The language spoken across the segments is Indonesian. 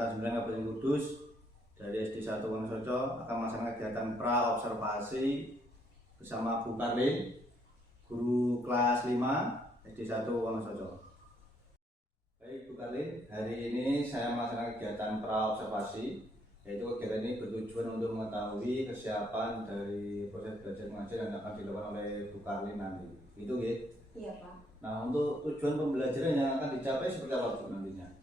Kecamatan Jembreng Kabupaten Kudus dari SD 1 Wonosoco akan melaksanakan kegiatan pra observasi bersama Bu Karlin, guru kelas 5 SD 1 Wonosoco. Baik Bu Karlin, hari ini saya melaksanakan kegiatan pra observasi, yaitu kegiatan ini bertujuan untuk mengetahui kesiapan dari proses belajar mengajar yang akan dilakukan oleh Bu Karlin nanti. Itu ya? Iya Pak. Nah, untuk tujuan pembelajaran yang akan dicapai seperti apa Bu nantinya?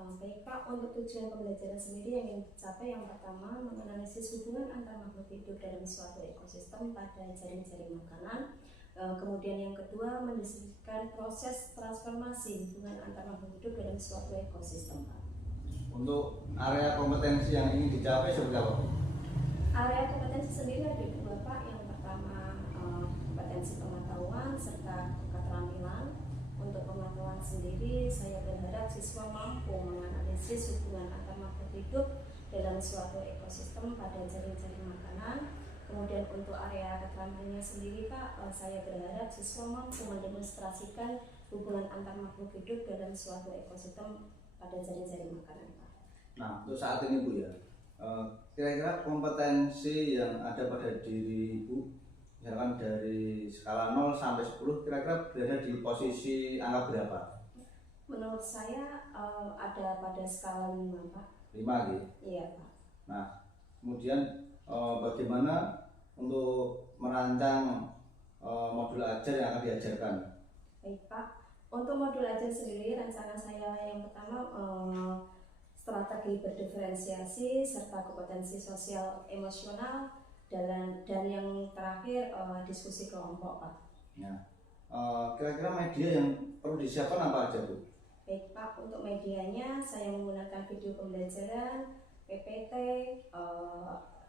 Baik Pak, untuk tujuan pembelajaran sendiri yang ingin dicapai yang pertama menganalisis hubungan antar makhluk hidup dalam suatu ekosistem pada jaring-jaring makanan. Kemudian yang kedua mendeskripsikan proses transformasi hubungan antar makhluk hidup dalam suatu ekosistem Pak. Untuk area kompetensi yang ingin dicapai seperti apa? Area kompetensi sendiri ada dua Pak. Yang pertama kompetensi pengetahuan serta keterampilan. Untuk pengetahuan sendiri, saya berharap siswa mampu menganalisis hubungan antar makhluk hidup dalam suatu ekosistem pada jaring-jaring makanan. Kemudian untuk area keterampilannya sendiri Pak, saya berharap siswa mampu mendemonstrasikan hubungan antar makhluk hidup dalam suatu ekosistem pada jaring-jaring makanan Pak. Nah, untuk saat ini Bu ya, kira-kira kompetensi yang ada pada diri Ibu, misalkan dari skala 0 sampai 10, kira-kira berada di posisi angka berapa? Menurut saya ada pada skala 5 Pak. 5 gitu? Iya Pak. Nah, kemudian bagaimana untuk merancang modul ajar yang akan diajarkan? Baik Pak, untuk modul ajar sendiri rancangan saya yang pertama strategi berdiferensiasi serta kompetensi sosial emosional dan yang terakhir diskusi kelompok Pak. Ya. Kira-kira media yang perlu disiapkan apa aja Bu? Baik Pak, untuk medianya saya menggunakan video pembelajaran, PPT,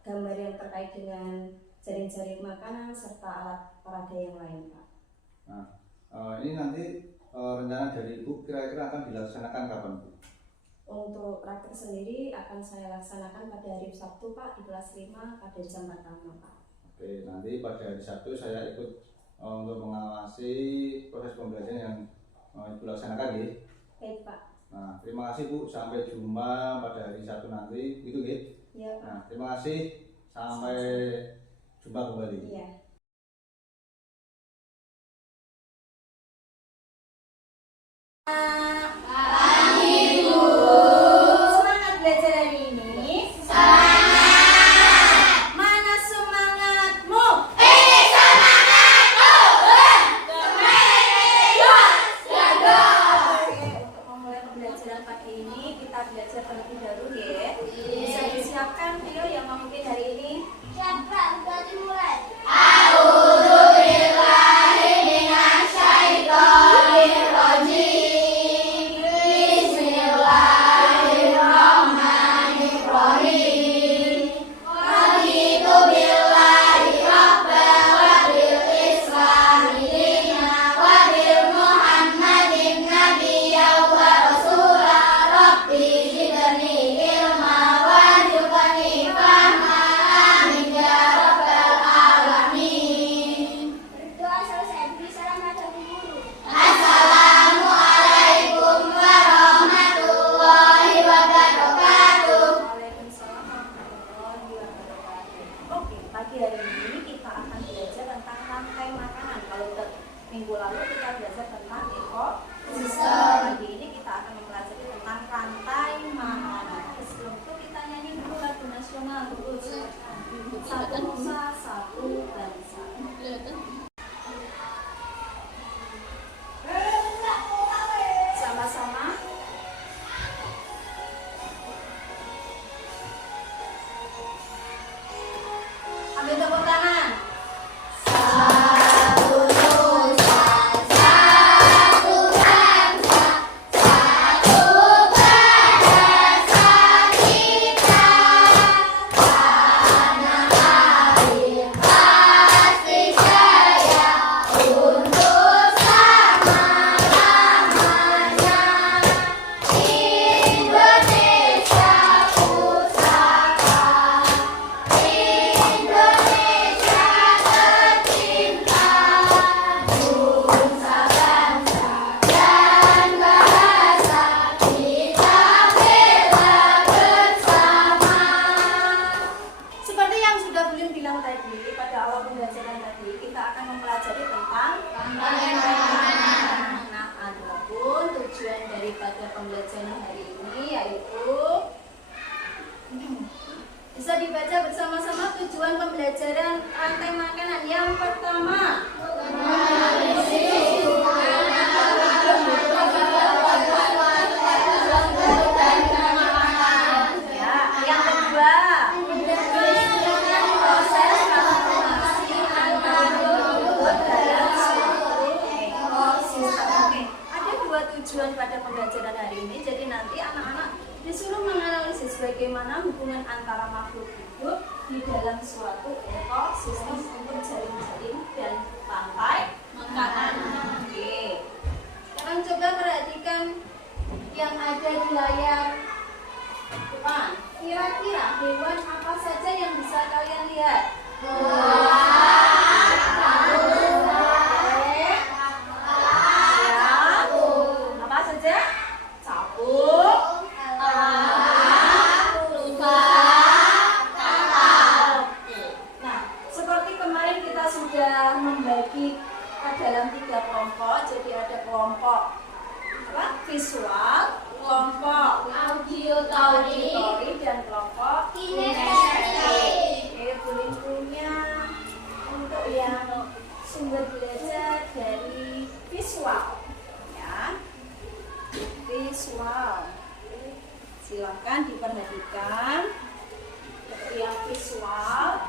gambar yang terkait dengan jaring-jaring makanan serta alat peraga yang lain Pak. Nah, ini nanti rencana dari Ibu kira-kira akan dilaksanakan kapan Bu? Untuk praktek sendiri akan saya laksanakan pada hari Sabtu Pak di kelas 5 pada jam pertama Pak. Oke, nanti pada hari Sabtu saya ikut untuk mengawasi proses pembelajaran yang Ibu laksanakan ya. Baik Pak. Nah, terima kasih Bu, sampai jumpa pada hari Sabtu nanti, gitu ya. Iya Pak. Nah, terima kasih, sampai jumpa kembali. Iya. Semangat belajar hari ini. Semangat. Mana semangatmu? Ini semangatku. Jago. Oke, untuk memulai pembelajaran pagi ini kita belajar terlebih dahulu ya. Bisa disiapkan video yang memimpin hari ini. Siapa? Sudah dimulai. Minggu lalu kita belajar tentang ekosistem. Pagi ini kita akan mempelajari tentang rantai makanan. Sebelum itu kita nyanyi dulu lagu nasional dulu. Satu nusa, satu bangsa. Sama-sama. Ambil tepuk tangan. Tanah tujuan pada pembelajaran hari ini. Jadi nanti anak-anak disuruh menganalisis bagaimana hubungan antara makhluk hidup di dalam suatu ekosistem untuk jaring-jaring dan rantai makanan. Oke. Sekarang coba perhatikan yang ada di layar depan. Kira-kira hewan apa saja yang bisa kalian lihat? Apa saja? Capung, nah, seperti kemarin kita sudah membagi dalam 3 kelompok. Jadi ada kelompok apa? Visual, kelompok Auditory dan kelompok kinestetik. Oke, Bulin punya untuk yang sumber belajar dari visual, ya. Visual, silahkan diperhatikan untuk yang visual.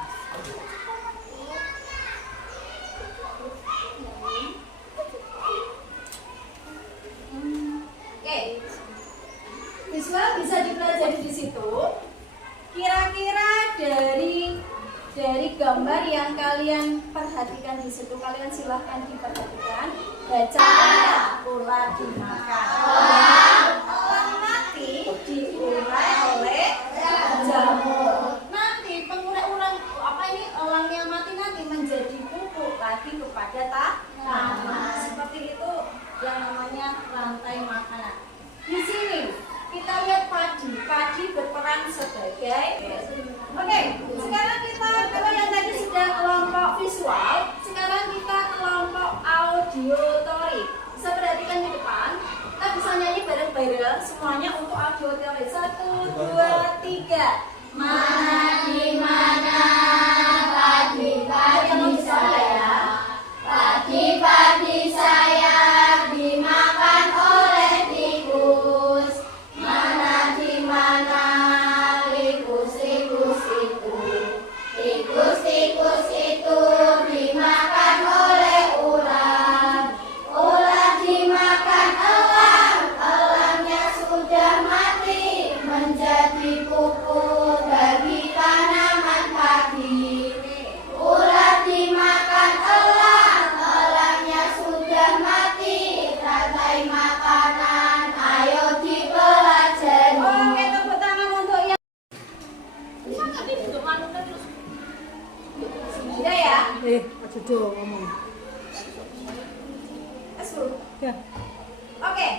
Oke, visual bisa dipelajari di situ. Kira-kira dari gambar yang kalian perhatikan di situ, kalian silahkan diperhatikan. Baca ular dimakan. Elang mati diurai oleh jamur. Nanti pengurai ulang apa ini elang yang mati nanti menjadi pupuk lagi kepada tanaman. Seperti itu yang namanya rantai makanan. Di sini kita lihat padi berperan sebagai. Oke, sekarang kita kalau yang tadi sudah kelompok visual, sekarang kita kelompok auditory. Bisa perhatikan di depan, kita bisa nyanyi bareng-bareng semuanya untuk auditory. 1, 2, 3. Mana di mana padi-padi saya, padi-padi saya dimakan oleh tikus. Mana di mana tikus-tikus itu, tikus-tikus itu dimakan oleh ular. Ular dimakan elang, elangnya sudah mati menjadi pupuk bagi tanaman padi. Ular dimakan elang, elangnya sudah mati, rantai makanan, ayo dipelajari. Oke, tepuk tangan untuk yang sudah ya. Aja do ngomong. Esru. Ya. Oke,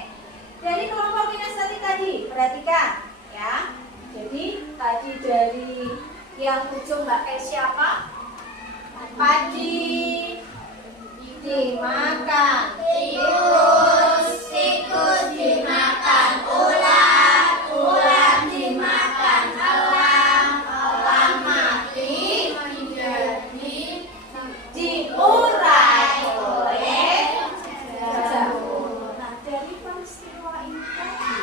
dari kelompok kinestetik tadi, perhatikan ya. Jadi tadi dari yang ujung pakai siapa? Padi dimakan Tikus, tikus dimakan ular, ular dimakan elang, elang mati menjadi diurai oleh jamur. jamur. Nah, dari peristiwa ini tadi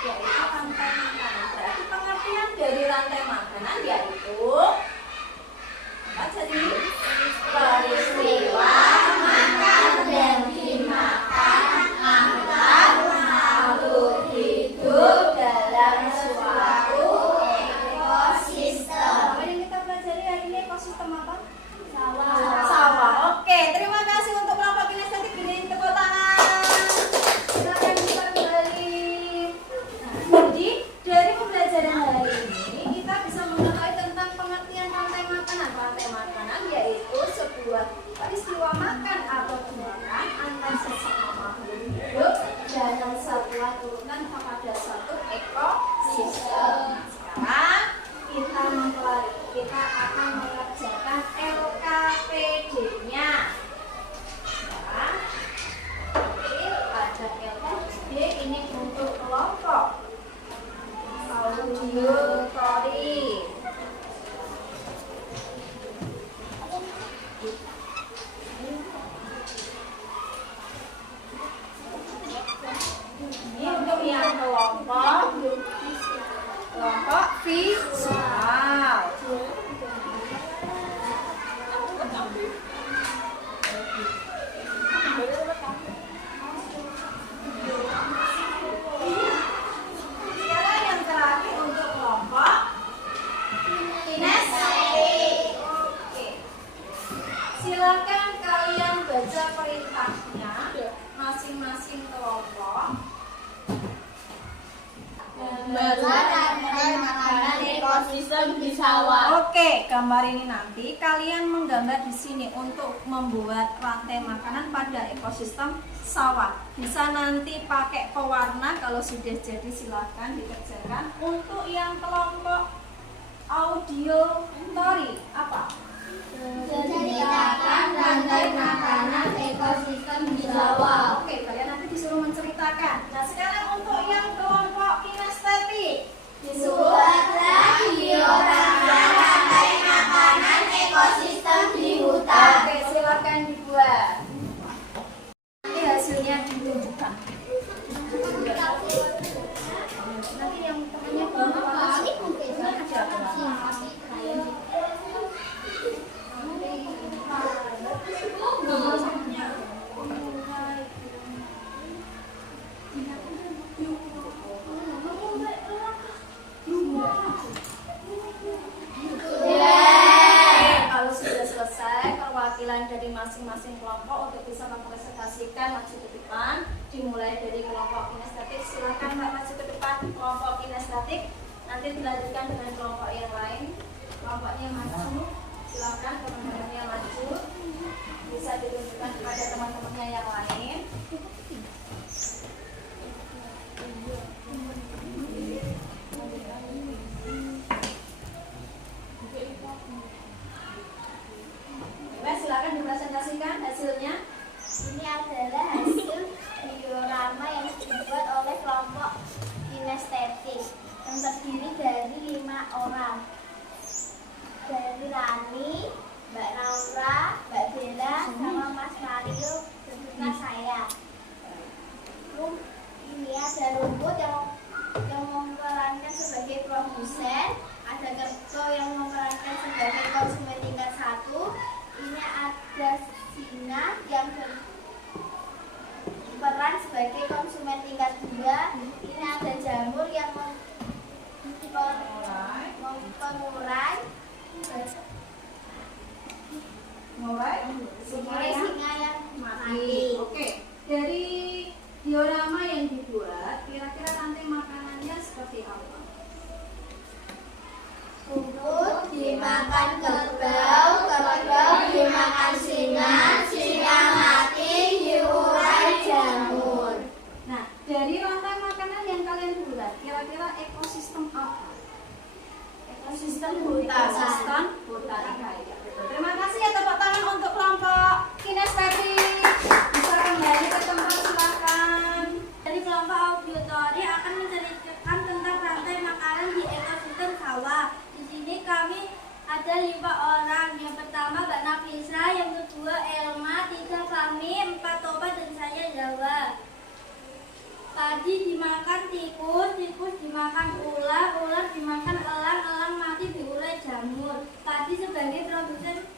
yaitu rantai makanan. Berarti pengertian dari rantai makanan yaitu apa jadi? Peristiwa makan waktunya masing-masing kelompok Gambar rantai makanan ekosistem di sawah. Oke, gambar ini nanti kalian menggambar di sini untuk membuat rantai makanan pada ekosistem sawah. Bisa nanti pakai pewarna, kalau sudah jadi silahkan dikerjakan. Untuk yang kelompok audiotori apa? Menceritakan rantai makanan ekosistem di sawah. Oke, kalian nanti disuruh menceritakan. Nah, sekarang untuk yang kelompok kinestetik Buatlah diorama rantai makanan ekosistem di hutan. Oke, silakan dibuat. Nanti hasilnya ditunjukkan. Nanti yang temannya belum apa sih? Ada apa? Kalau sudah selesai perwakilan dari masing-masing kelompok untuk bisa mempresentasikan maju ke depan, dimulai dari kelompok kinestetik. Silakan Mbak maju ke depan, kelompok kinestetik. Nanti dilanjutkan dengan kelompok yang lain. Kelompoknya maju, silakan teman-temannya maju. Bisa ditunjukkan kepada teman-temannya yang lain. Silakan dipresentasikan hasilnya. Ini adalah hasil diorama yang dibuat oleh kelompok kinestetik yang terdiri dari 5 orang. Dari Rani, Mbak Naura, Mbak Bella, sama Mas Mario, dan juga saya. Ini ada rumput yang memerankan sebagai produsen, ada Kerto yang memerankan sebagai konsumen tingkat 1. Ini ada Sina yang berperan sebagai konsumen tingkat 2. Ini ada Jamur yang Mulai singa yang mati. Oke, dari diorama yang dibuat, kira-kira rantai makanannya seperti apa? Rumput dimakan kerbau, kerbau dimakan singa, singa mati diurai jamur. Nah, dari rantai makanan yang kalian buat, kira-kira ekosistem apa? Ekosistem hutan. Ekosistem hutan. Ya, betul. Terima kasih ya, tepuk tangan untuk kelompok kinestetik. Bisa kembali ke tempat, silakan. Dari kelompok audiotori akan menceritakan tentang rantai makanan di ekosistem sawah. Di sini kami ada 5 orang. Yang pertama Mbak Nafisa, yang kedua Elma, 3 kami, 4 Toba, dan saya Jawa. Tadi dimakan tikus, tikus dimakan ular, ular dimakan elang, elang mati diurai jamur. Tadi sebagai produsen,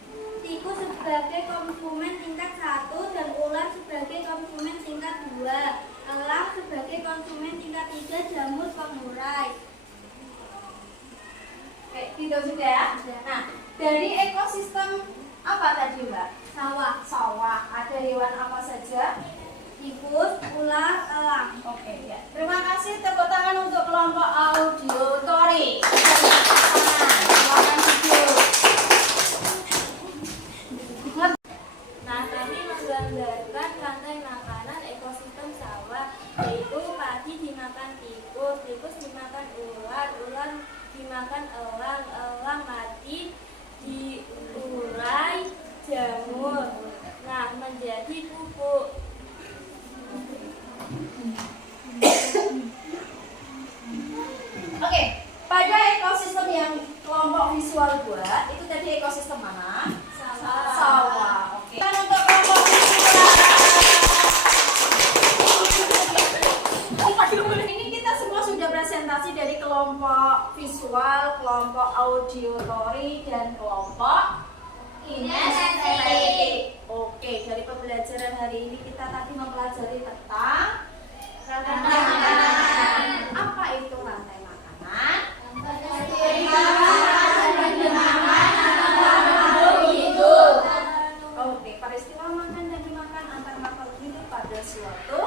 tikus sebagai konsumen tingkat 1 dan ular sebagai konsumen tingkat 2. Elang sebagai konsumen tingkat 3, jamur pengurai. Oke, gitu sudah. Nah, dari ekosistem apa tadi, Mbak? Sawah, Sawah. Ada hewan apa saja? tikus, ular, elang. Oke, ya. Terima kasih, tepuk tangan untuk kelompok audiotori. Silakan duduk. Nah, kami menggambarkan rantai makanan ekosistem sawah, yaitu padi dimakan tikus, tikus dimakan ular, ular dimakan elang, elang mati diurai jamur. Nah, menjadi pupuk. Oke, pada ekosistem yang kelompok visual buat, itu tadi ekosistem mana? Sawah. Oke. Kan untuk kelompok visual. Ini kita semua sudah presentasi dari kelompok visual, kelompok audiotori, dan kelompok kinestetik. Oke, dari pembelajaran hari ini kita tadi mempelajari tentang rantai makanan. Apa itu rantai makanan? Oke, peristiwa makan dan dimakan antar makhluk suatu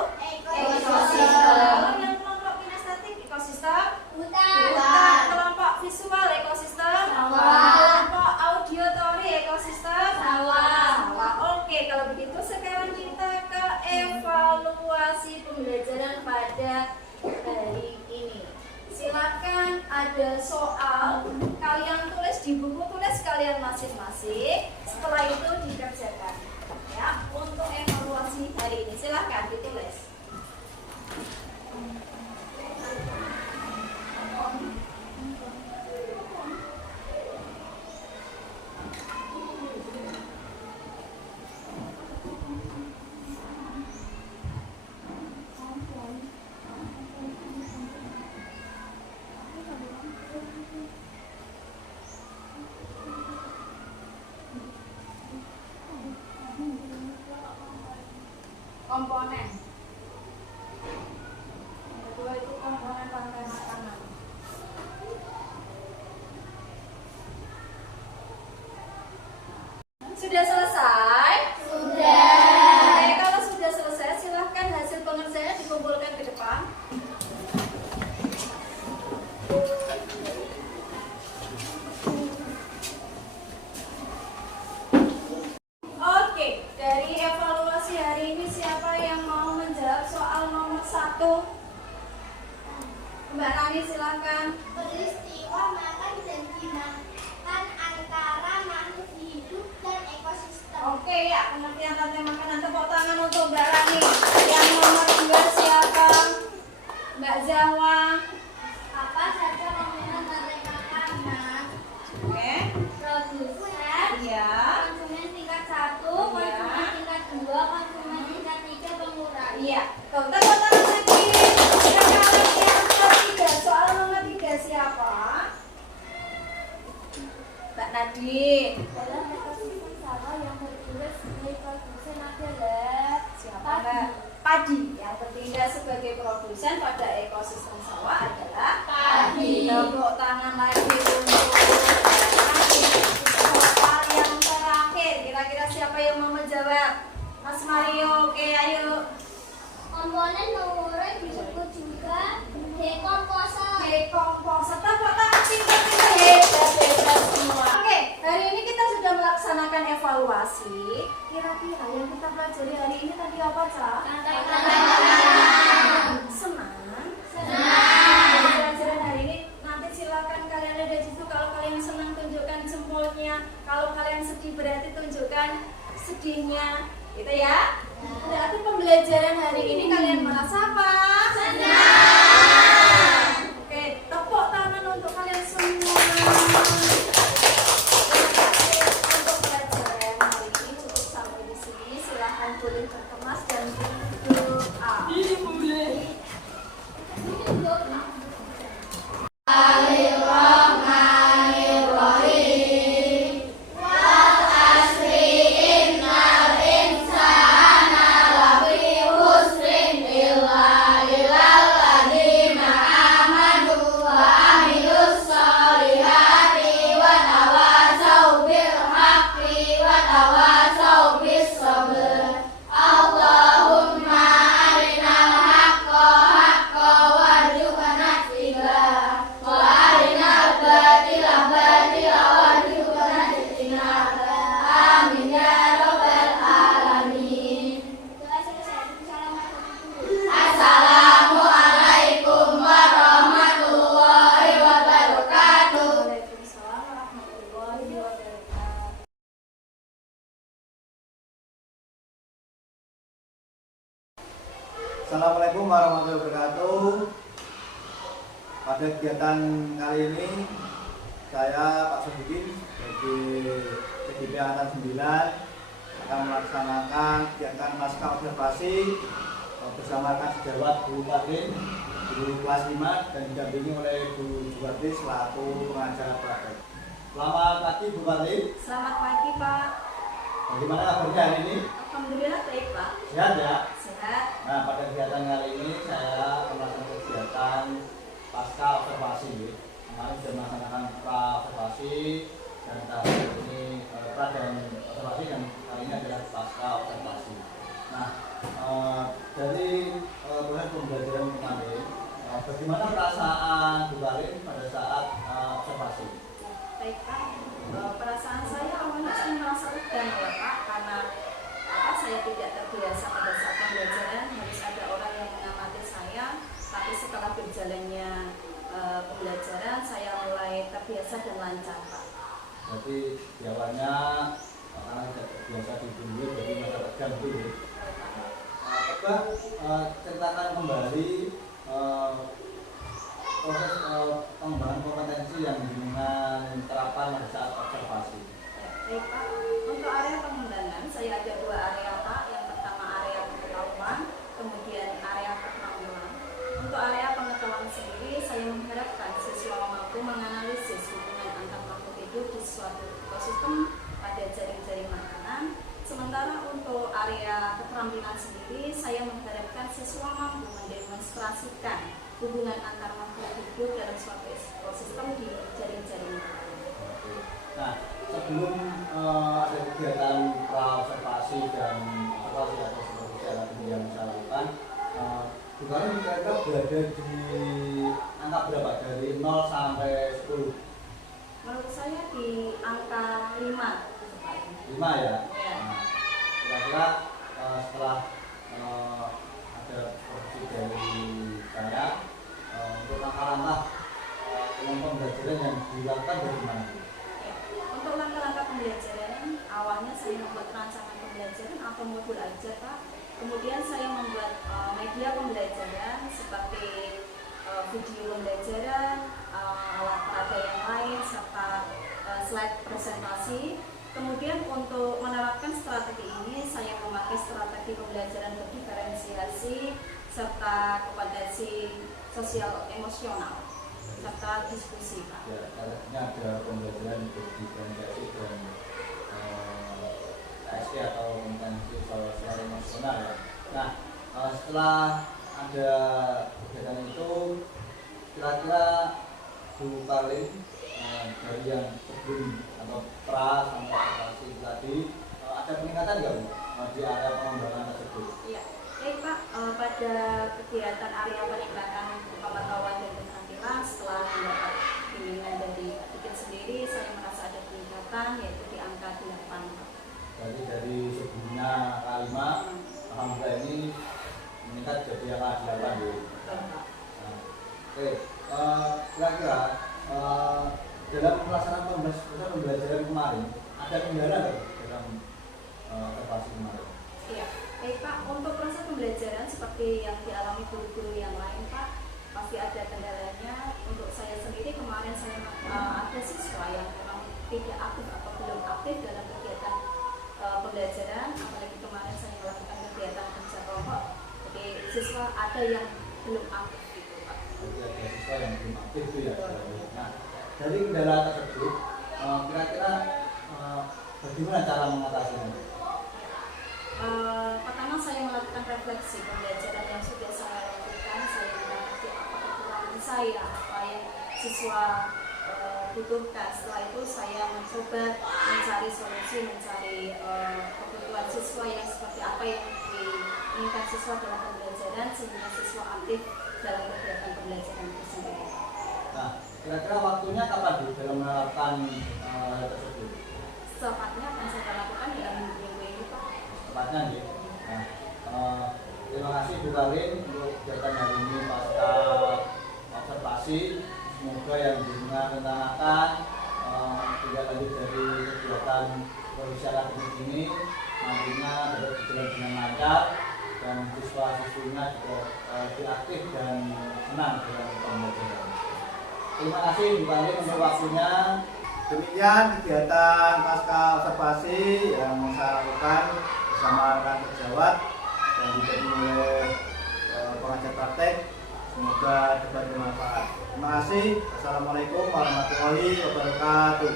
Ekosistem. Kalau yang kelompok kinestetik ekosistem Hutan. kelompok visual ekosistem Sawah. kelompok auditory ekosistem Sawah. Oke, kalau begitu sekarang kita ke evaluasi pembelajaran pada hari ini. Silakan, ada soal, kalian tulis di buku tulis kalian masing-masing. Setelah itu dikerjakan ya untuk evaluasi hari ini. Silakan ditulis. Komponen. Yang kedua itu komponen rantai makanan. Sudah selesai? Sudah. Oke, kalau sudah selesai silahkan hasil pengerjaannya dikumpulkan ke depan. Oke, dari evaluasi hari ini siapa yang mau menjawab soal nomor 1? Mbak Rani silahkan. Peristiwa makan dan dimakan antara makhluk hidup dan ekosistem. Oke ya, pengertian rantai makanan. Tepuk tangan untuk Mbak Rani. Yang nomor 2 siapa? Mbak Zahwa. Apa saja komponen rantai makanan? Oke. Produsen, Iya. konsumen tingkat 1, konsumen tingkat 2, konsumen tingkat 3, pengurangan. Iya. Tuh, tepuk tangan lagi. Sekarang yang ketiga, soal nomor 3 siapa? Mbak Nadine. Dalam ekosistem sawah yang bertugas sebagai produsen adalah Siapa Mbak? Padi. Yang bertindak sebagai produsen pada ekosistem sawah adalah Padi. Tepuk tangan lagi untuk padi. Soal yang terakhir, kira-kira siapa yang mau menjawab? Mas Mario, oke ayo. Komponen mengurai disebut juga dekomposer. Dekomposer. Tepuk tangan pintar-pintar, hebat semua. Oke, hari ini kita sudah melaksanakan evaluasi. Kira-kira yang kita pelajari hari ini tadi apa, Cak? Rantai makanan. Senang. Senang. Dari pelajaran hari ini nanti silakan kalian ada di situ. Kalau kalian senang tunjukkan jempolnya. Kalau kalian sedih berarti tunjukkan sedihnya. Gitu ya. Berarti pembelajaran hari ini kalian merasa apa? Senang. Oke, tepuk tangan untuk kalian semua. Untuk pelajaran hari ini cukup sampai di sini. Silahkan boleh berkemas dan berdoa. Waalaikumsalam warahmatullahi wabarakatuh. Assalamualaikum warahmatullahi wabarakatuh. Pada kegiatan kali ini saya Pak Sodikin dari PDP Angkatan 9 akan melaksanakan kegiatan pasca observasi bersama rekan sejawat Bu Karin, guru kelas 5 dan didampingi oleh Bu Juwarti selaku pengajar praktek. Selamat pagi Bu Karin. Selamat pagi Pak. Bagaimana kabarnya hari ini? Alhamdulillah baik Pak. Sehat ya? Sehat. Nah, pada kegiatan kali ini saya melaksanakan kegiatan pasca observasi. Kemarin sudah melaksanakan pra observasi dan tahap ini pra dan observasi dan kali ini adalah pasca observasi. Nah, berjalannya pembelajaran saya mulai terbiasa dan lancar, Pak. Jadi di awalnya karena tidak terbiasa dibully jadi masa tegang dulu. Coba ceritakan kembali proses pengembangan kompetensi yang dengan terapan pada saat observasi. Ya, baik Pak. Untuk area pengembangan saya ada 2 area Pak. Yang pertama area pengetahuan, kemudian area keterampilan. Untuk area pengetahuan sendiri saya mengharapkan siswa mampu menganalisis hubungan antar makhluk hidup di suatu ekosistem pada jaring-jaring makanan. Sementara untuk area keterampilan sendiri saya mengharapkan siswa mampu mendemonstrasikan hubungan antar makhluk hidup dalam suatu ekosistem di jaring-jaring makanan. Nah, sebelum ada kegiatan pra-observasi dan observasi atau supervisi alat yang saya lakukan, bukan kira-kira berada di angka berapa dari 0 sampai 10? Menurut saya di angka 5. 5 ya? Ya. Nah, kira-kira setelah ada produksi dari saya untuk langkah-langkah pembelajaran yang dilakukan bagaimana? Ya. Untuk langkah-langkah pembelajaran, awalnya saya membuat rancangan pembelajaran atau modul ajar Pak. Kemudian saya membuat media pembelajaran seperti video pembelajaran, alat peraga yang lain, serta slide presentasi. Kemudian untuk menerapkan strategi ini, saya memakai strategi pembelajaran berdiferensiasi serta kompetensi sosial emosional serta diskusi, Pak. Ya, artinya ada pembelajaran berdiferensiasi dan KSP atau kompetensi sosial emosional ya. Nah, setelah ada kegiatan itu, kira-kira Bu Karlin dari yang sebelum atau pra sampai operasi tadi ada peningkatan nggak Bu di area pengembangan tersebut? Iya, baik Pak. Pada kegiatan area peningkatan pengetahuan dan keterampilan setelah mendapat bimbingan dari bikin sendiri, saya merasa ada peningkatan yaitu di angka 8. Jadi dari sebelumnya angka 5, alhamdulillah ini meningkat jadi angka 8 Bu. Betul, Pak. Nah, oke, kira-kira dalam pelaksanaan pembelajaran kemarin ada kendala nggak dalam observasi kemarin? Iya, baik Pak. Untuk proses pembelajaran seperti yang dialami guru-guru yang lain Pak, pasti ada kendalanya. Untuk saya sendiri kemarin saya ada siswa yang memang tidak aktif atau belum aktif dalam kegiatan pembelajaran. Apalagi kemarin saya melakukan kegiatan kerja kelompok, jadi siswa ada yang belum aktif gitu Pak. Jadi ada siswa yang belum aktif itu ya. Nah, dari kendala tersebut kira-kira bagaimana cara mengatasinya? Pertama saya melakukan refleksi pembelajaran yang sudah saya lakukan. Saya mengerti apa kekurangan saya, apa yang siswa butuhkan. Setelah itu saya mencoba mencari solusi, mencari kebutuhan siswa yang seperti apa yang diinginkan siswa dalam pembelajaran sehingga siswa aktif dalam kegiatan pembelajaran itu sendiri. Nah, kira-kira waktunya kapan Bu dalam menerapkan hal tersebut? Secepatnya akan saya lakukan dalam minggu ini Pak. Tepatnya ya. Nah, terima kasih Bu Karlin untuk kegiatan hari ini pasca observasi. Semoga yang direncanakan tidak lanjut dari kegiatan produksi akademik ini nantinya dapat berjalan dengan lancar dan siswa-siswinya juga diaktif dan senang dalam pembelajaran. Terima kasih Bu Karlin untuk waktunya. Demikian kegiatan pasca observasi yang saya lakukan bersama rekan sejawat yang dipimpin oleh pengajar praktek. Semoga dapat bermanfaat. Terima kasih. Assalamualaikum warahmatullahi wabarakatuh.